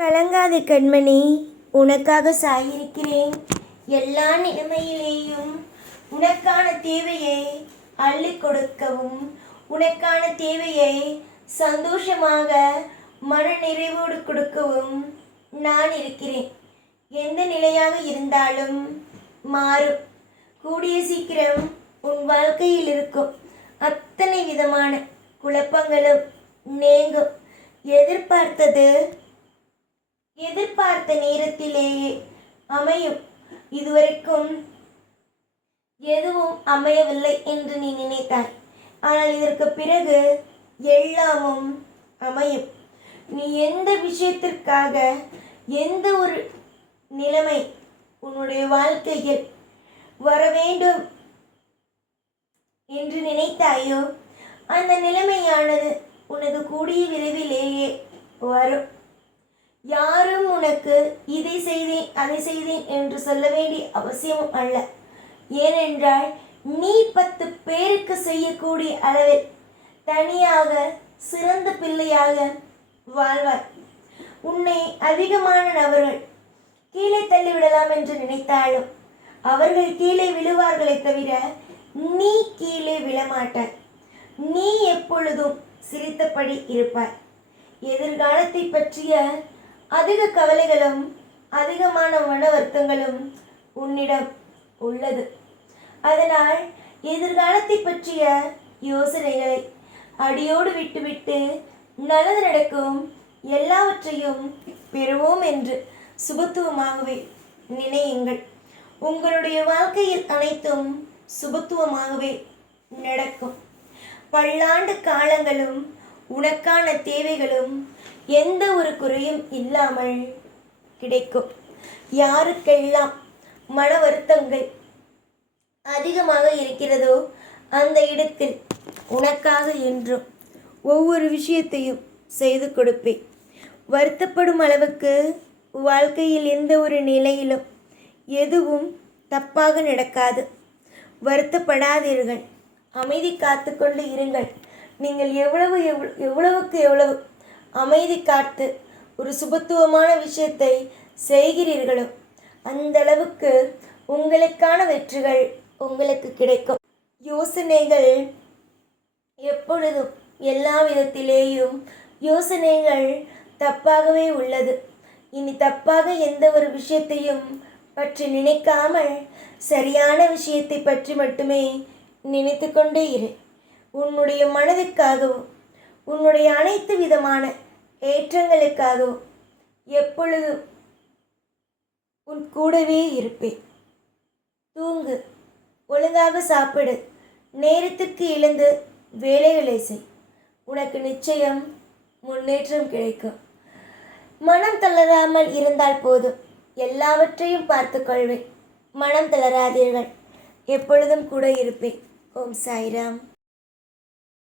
கலங்காதே கண்மணி, உனக்காக சாயிருக்கிறேன். எல்லா நிலைமையிலேயும் உனக்கான தேவையை அள்ளி கொடுக்கவும், உனக்கான தேவையை சந்தோஷமாக மன நிறைவோடு கொடுக்கவும் நான் இருக்கிறேன். எந்த நிலையாக இருந்தாலும் மாறும். கூடிய சீக்கிரம் உன் வாழ்க்கையில் இருக்கும் அத்தனை விதமான குழப்பங்களும் நீங்கும். எதிர்பார்த்த நேரத்திலேயே அமையும். இதுவரைக்கும் எதுவும் அமையவில்லை என்று நீ நினைத்தாய். ஆனால் இதற்கு பிறகு எல்லாமும் அமையும். நீ எந்த விஷயத்திற்காக, எந்த ஒரு நிலைமை உன்னுடைய வாழ்க்கையில் வர வேண்டும் என்று நினைத்தாயோ, அந்த நிலைமையானது உனது கூடிய விரைவிலேயே வரும். யாரும் உனக்கு இதை செய்தேன் அதை செய்தேன் என்று சொல்ல வேண்டிய அவசியமும் அல்ல. ஏனென்றால் நீ 10 பேருக்கு செய்யக்கூடிய அளவில் தனியாக சிறந்த பிள்ளையாக வாழ்வாய். உன்னை அதிகமான நபர்கள் கீழே தள்ளிவிடலாம் என்று நினைத்தாலும் அவர்கள் கீழே விழுவார்களே தவிர நீ கீழே விழமாட்டாய். நீ எப்பொழுதும் சிரித்தபடி இருப்பாய். எதிர்காலத்தை பற்றிய அதிக கவலைகளும் அதிகமான மன வருத்தங்களும் உன்னிடம் உள்ளது. அதனால் எதிர்காலத்தை பற்றிய யோசனைகளை அடியோடு விட்டுவிட்டு நல்லது நடக்கும், எல்லாவற்றையும் பெறுவோம் என்று சுபத்துவமாகவே நினையுங்கள். உங்களுடைய வாழ்க்கையில் அனைத்தும் சுபத்துவமாகவே நடக்கும். பல்லாண்டு காலங்களும் உனக்கான தேவைகளும் எந்த ஒரு குறையும் இல்லாமல் கிடைக்கும். யாருக்கெல்லாம் மன வருத்தங்கள் அதிகமாக இருக்கிறதோ அந்த இடத்தில் உனக்காக என்றும் ஒவ்வொரு விஷயத்தையும் செய்து கொடுப்பேன். வருத்தப்படும் அளவுக்கு வாழ்க்கையில் எந்த ஒரு நிலையிலும் எதுவும் தப்பாக நடக்காது. வருத்தப்படாதீர்கள், அமைதி காத்து கொண்டு இருங்கள். நீங்கள் எவ்வளவுக்கு எவ்வளவு அமைதி காத்து ஒரு சுபத்துவமான விஷயத்தை செய்கிறீர்களோ அந்த அளவுக்கு உங்களுக்கான வெற்றிகள் உங்களுக்கு கிடைக்கும். யோசனைகள் எப்பொழுதும் எல்லா விதத்திலேயும் யோசனைகள் தப்பாகவே உள்ளது. இனி தப்பாக எந்த ஒரு விஷயத்தையும் பற்றி நினைக்காமல் சரியான விஷயத்தை பற்றி மட்டுமே நினைத்து கொண்டே இரு. உன்னுடைய மனதிற்காகவும் உன்னுடைய அனைத்து விதமான ஏற்றங்களுக்காகவும் எப்பொழுதும் உன் கூடவே இருப்பேன். தூங்கு, ஒழுங்காக சாப்பிடு, நேரத்திற்கு எழுந்து வேலைகளை செய். உனக்கு நிச்சயம் முன்னேற்றம் கிடைக்கும். மனம் தளராமல் இருந்தால் போதும், எல்லாவற்றையும் பார்த்து கொள்வேன். மனம் தளராதீர்கள், எப்பொழுதும் கூட இருப்பேன். ஓம் சாய்ராம்.